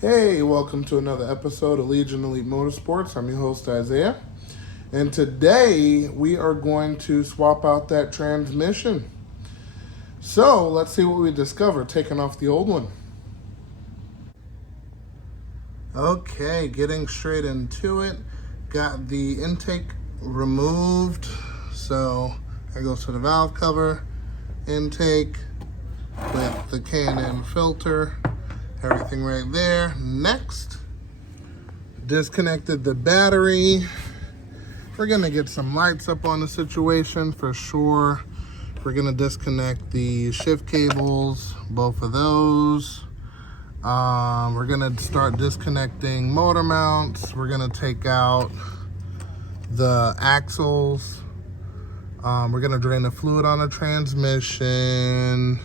Hey, welcome to another episode of Legion Elite Motorsports. I'm your host, Isaiah. And today we are going to swap out that transmission. So let's see what we discover, taking off the old one. Okay, getting straight into it. Got the intake removed. So I go to the valve cover, intake with the K&N filter. Everything right there. Next, disconnected the battery. We're gonna get some lights up on the situation for sure. We're gonna disconnect the shift cables, both of those. We're gonna start disconnecting motor mounts. We're gonna take out the axles. We're gonna drain the fluid on the transmission,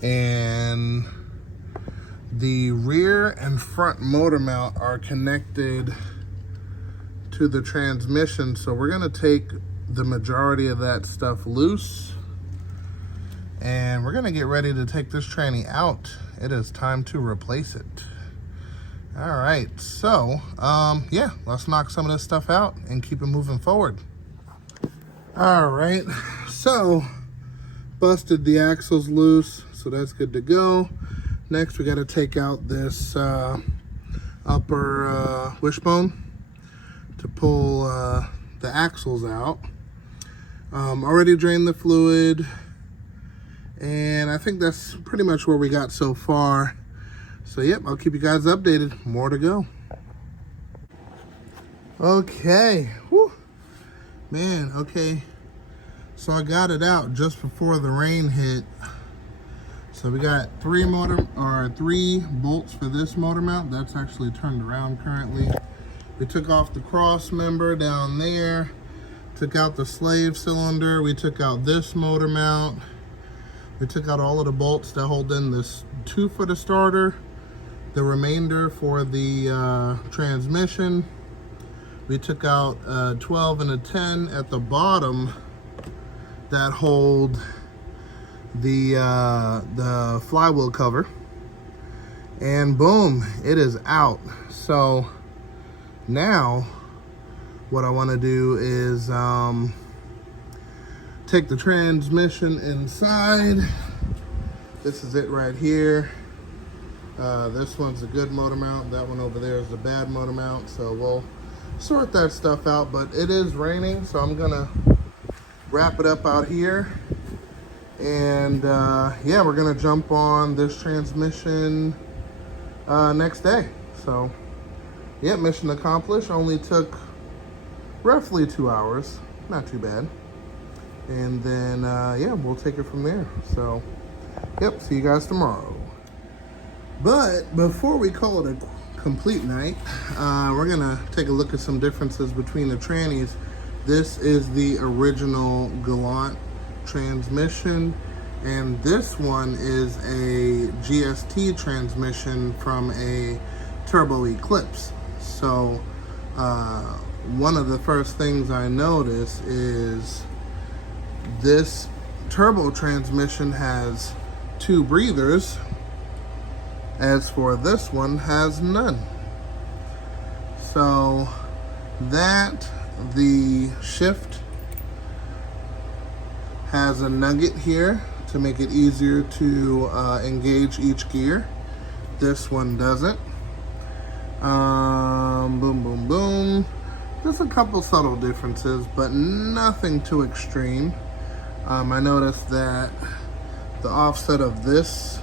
and the rear and front motor mount are connected to the transmission, so we're gonna take the majority of that stuff loose, and we're gonna get ready to take this tranny out. It is time to replace it. All right, so yeah, let's knock some of this stuff out and keep it moving forward. All right, so busted the axles loose, so that's good to go. Next, we got to take out this upper wishbone to pull the axles out. Already drained the fluid, and I think that's pretty much where we got so far. So yep, I'll keep you guys updated. More to go. Okay, whew. Man, okay. So I got it out just before the rain hit. So we got three bolts for this motor mount. That's actually turned around currently. We took off the cross member down there, took out the slave cylinder. We took out this motor mount. We took out all of the bolts that hold in this 2 for the starter, the remainder for the transmission. We took out a 12 and a 10 at the bottom that hold the flywheel cover, and boom, it is out. So now what I want to do is take the transmission inside. This is it right here. This one's a good motor mount, that one over there is the bad motor mount, so we'll sort that stuff out. But it is raining, so I'm gonna wrap it up out here. And yeah, we're gonna jump on this transmission next day. So yeah, mission accomplished. Only took roughly 2 hours, not too bad. And then yeah, we'll take it from there. So yep, see you guys tomorrow. But before we call it a complete night, we're gonna take a look at some differences between the trannies. This is the original Gallant transmission, and this one is a GST transmission from a Turbo Eclipse. So one of the first things I notice is this turbo transmission has 2 breathers, as for this one has none. So that the shift has a nugget here to make it easier to engage each gear. This one doesn't. Boom, boom, boom. There's a couple subtle differences, but nothing too extreme. I noticed that the offset of this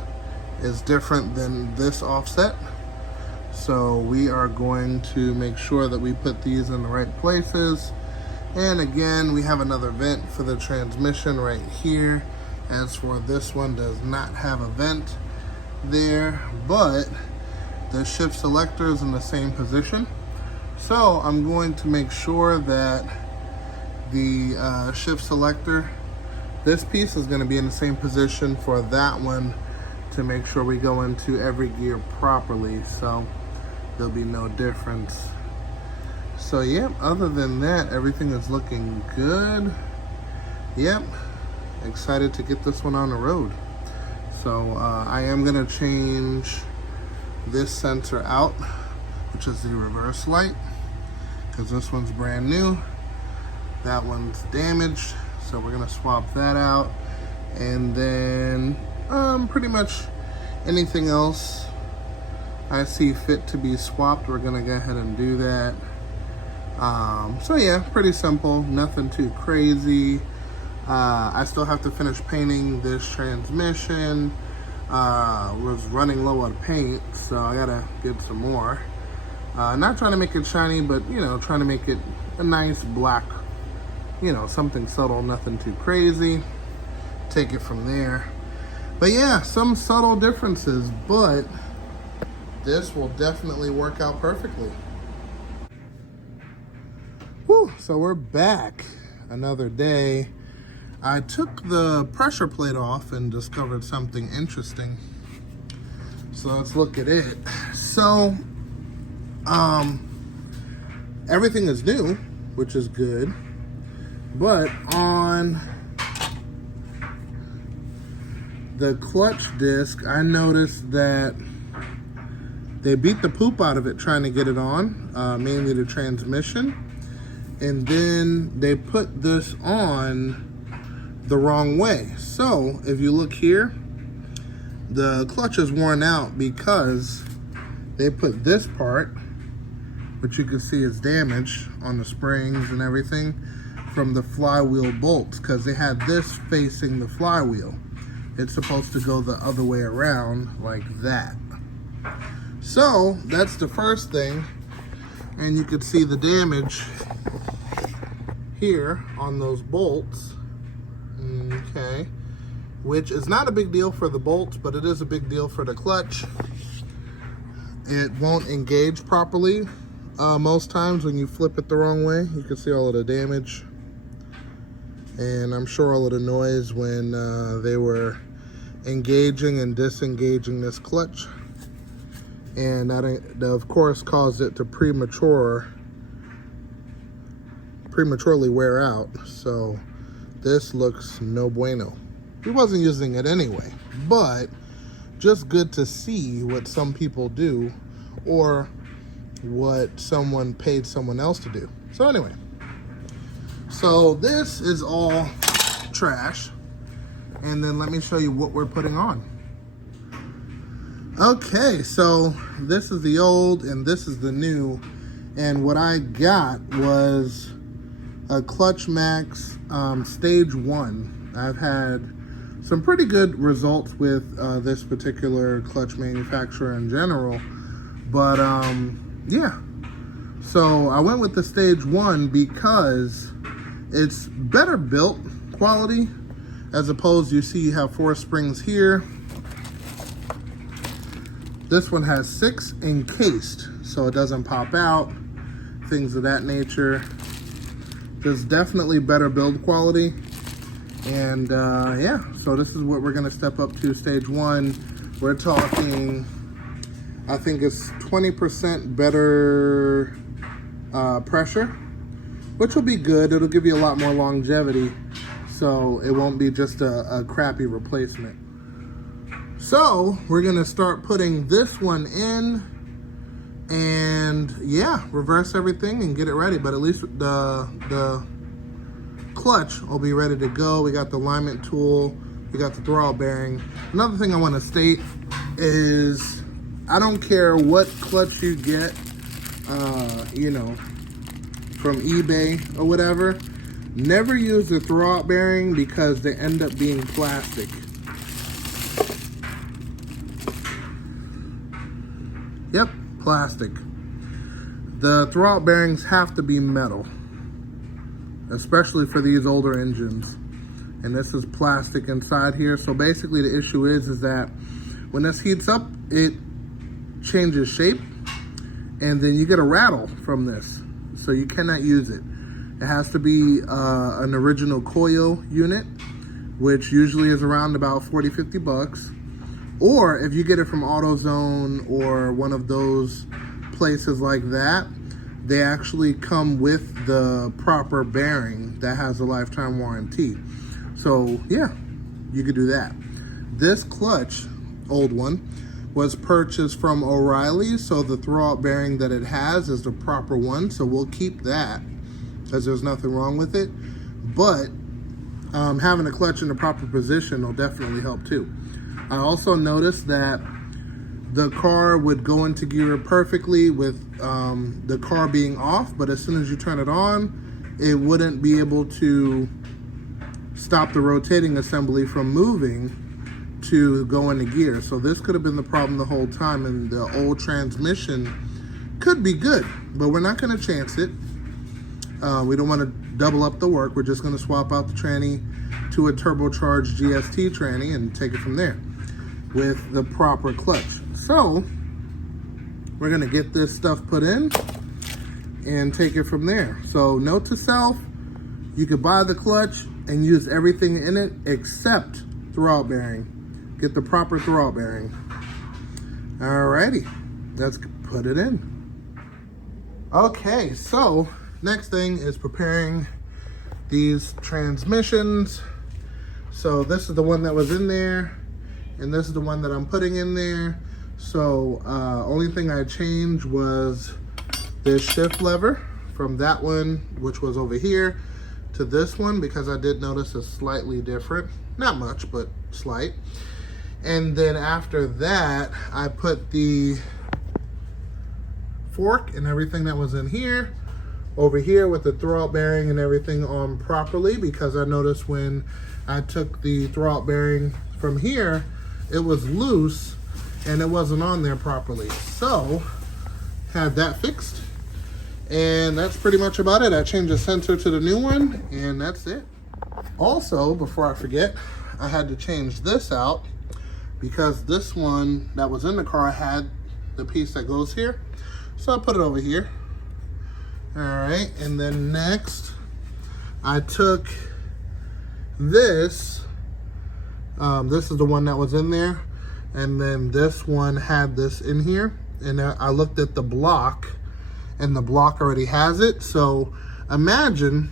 is different than this offset. So we are going to make sure that we put these in the right places. And again, we have another vent for the transmission right here. As for this one, does not have a vent there, but the shift selector is in the same position. So I'm going to make sure that the shift selector, this piece is going to be in the same position for that one, to make sure we go into every gear properly, so there'll be no difference. So yep, other than that, everything is looking good. Yep, excited to get this one on the road. So I am gonna change this sensor out, which is the reverse light, because this one's brand new. That one's damaged, so we're gonna swap that out. And then pretty much anything else I see fit to be swapped, we're gonna go ahead and do that. So yeah, pretty simple, nothing too crazy. I still have to finish painting this transmission. Was running low on paint, so I gotta get some more. Not trying to make it shiny, but you know, trying to make it a nice black, you know, something subtle, nothing too crazy. Take it from there. But yeah, some subtle differences, but this will definitely work out perfectly. Whew, so we're back another day. I took the pressure plate off and discovered something interesting. So let's look at it. So, everything is new, which is good. But on the clutch disc, I noticed that they beat the poop out of it trying to get it on, mainly the transmission. And then they put this on the wrong way. So if you look here, the clutch is worn out because they put this part, which you can see is damaged on the springs and everything, from the flywheel bolts, because they had this facing the flywheel. It's supposed to go the other way around like that. So that's the first thing, and you can see the damage here on those bolts. Okay, which is not a big deal for the bolts, but it is a big deal for the clutch. It won't engage properly most times when you flip it the wrong way. You can see all of the damage, and I'm sure all of the noise when they were engaging and disengaging this clutch, and that of course caused it to prematurely wear out. So this looks no bueno. He wasn't using it anyway, but just good to see what some people do, or what someone paid someone else to do. So anyway, so this is all trash, and then let me show you what we're putting on. Okay, so this is the old and this is the new, and what I got was a Clutch Max stage 1. I've had some pretty good results with this particular clutch manufacturer in general, but yeah, so I went with the stage 1 because it's better built quality, as opposed, you see you have 4 springs here. This one has 6 encased, so it doesn't pop out, things of that nature. There's definitely better build quality. And yeah, so this is what we're gonna step up to, stage 1. We're talking, I think it's 20% better pressure, which will be good. It'll give you a lot more longevity, so it won't be just a crappy replacement. So we're gonna start putting this one in, and yeah, reverse everything and get it ready. But at least the clutch will be ready to go. We got the alignment tool, we got the throttle bearing. Another thing I want to state is I don't care what clutch you get, you know, from eBay or whatever, never use the throttle bearing because they end up being plastic. Yep, plastic. The throttle bearings have to be metal, especially for these older engines. And this is plastic inside here. So basically the issue is that when this heats up, it changes shape, and then you get a rattle from this. So you cannot use it. It has to be an original coil unit, which usually is around about 40-50 bucks. Or if you get it from AutoZone or one of those places like that, they actually come with the proper bearing that has a lifetime warranty. So yeah, you could do that. This clutch, old one, was purchased from O'Reilly, so the throwout bearing that it has is the proper one, so we'll keep that because there's nothing wrong with it. But having a clutch in the proper position will definitely help too. I also noticed that the car would go into gear perfectly with the car being off, but as soon as you turn it on, it wouldn't be able to stop the rotating assembly from moving to go into gear. So this could have been the problem the whole time, and the old transmission could be good, but we're not going to chance it. We don't want to double up the work. We're just going to swap out the tranny to a turbocharged GST tranny and take it from there with the proper clutch. So we're going to get this stuff put in and take it from there. So note to self, you could buy the clutch and use everything in it except throwout bearing. Get the proper throwout bearing. Alrighty, let's put it in. Okay, so next thing is preparing these transmissions. So this is the one that was in there, and this is the one that I'm putting in there. So only thing I changed was this shift lever from that one, which was over here, to this one, because I did notice it's slightly different. Not much, but slight. And then after that, I put the fork and everything that was in here over here with the throwout bearing and everything on properly, because I noticed when I took the throwout bearing from here, it was loose and it wasn't on there properly. So had that fixed, and that's pretty much about it. I changed the sensor to the new one, and that's it. Also, before I forget, I had to change this out because this one that was in the car had the piece that goes here. So I put it over here. All right, and then next I took this. This is the one that was in there, and then this one had this in here, and I looked at the block, and the block already has it. So imagine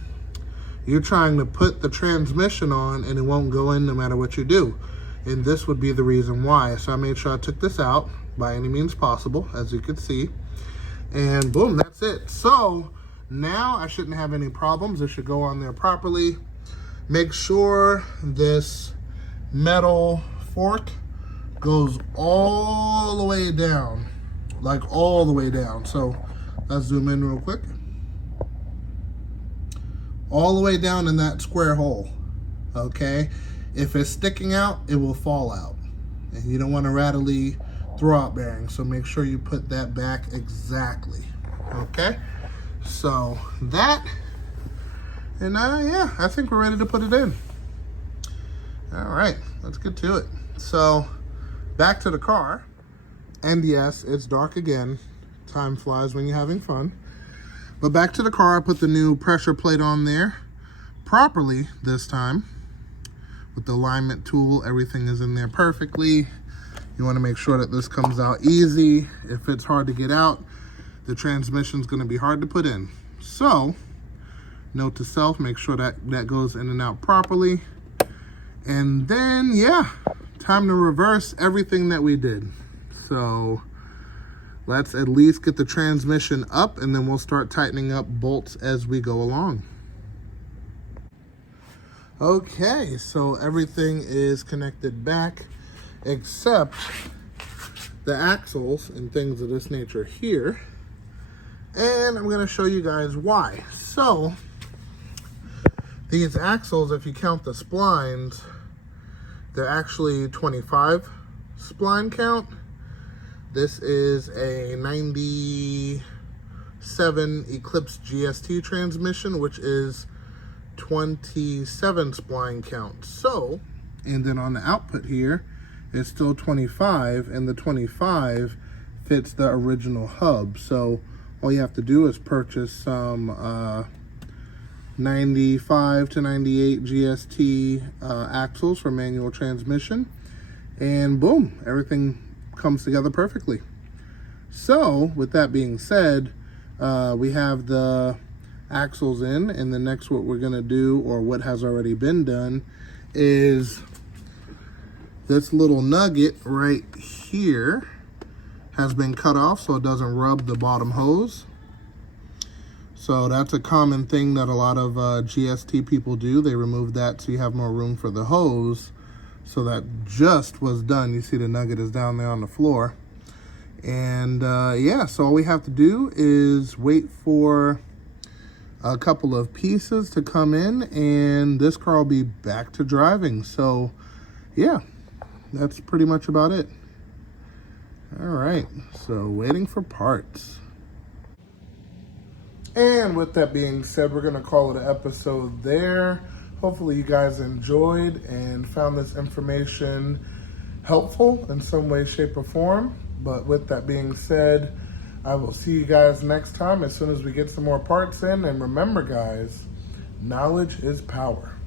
you're trying to put the transmission on and it won't go in no matter what you do, and this would be the reason why. So I made sure I took this out by any means possible, as you can see, and boom, that's it. So now I shouldn't have any problems. It should go on there properly. Make sure this metal fork goes all the way down, like all the way down. So let's zoom in real quick. All the way down in that square hole, okay? If it's sticking out, it will fall out. And you don't want a rattly throwout bearing, so make sure you put that back exactly, okay? So that, and yeah, I think we're ready to put it in. All right, let's get to it. So back to the car, and yes, it's dark again. Time flies when you're having fun. But back to the car, I put the new pressure plate on there properly this time with the alignment tool. Everything is in there perfectly. You want to make sure that this comes out easy. If it's hard to get out, the transmission's going to be hard to put in. So note to self, make sure that that goes in and out properly. And then, yeah, time to reverse everything that we did. So let's at least get the transmission up, and then we'll start tightening up bolts as we go along. Okay, so everything is connected back except the axles and things of this nature here. And I'm going to show you guys why. So these axles, if you count the splines, they're actually 25 spline count. This is a 97 Eclipse GST transmission, which is 27 spline count. So, and then on the output here, it's still 25, and the 25 fits the original hub. So all you have to do is purchase some 95 to 98 GST axles for manual transmission, and boom, everything comes together perfectly. So with that being said, we have the axles in, and the next what we're going to do, or what has already been done, is This little nugget right here has been cut off so it doesn't rub the bottom hose. So that's a common thing that a lot of GST people do. They remove that so you have more room for the hose. So that just was done. You see the nugget is down there on the floor. And yeah, so all we have to do is wait for a couple of pieces to come in and this car will be back to driving. So yeah, that's pretty much about it. All right, so waiting for parts. And with that being said, we're gonna call it an episode there. Hopefully you guys enjoyed and found this information helpful in some way, shape, or form. But with that being said, I will see you guys next time as soon as we get some more parts in. And remember guys, knowledge is power.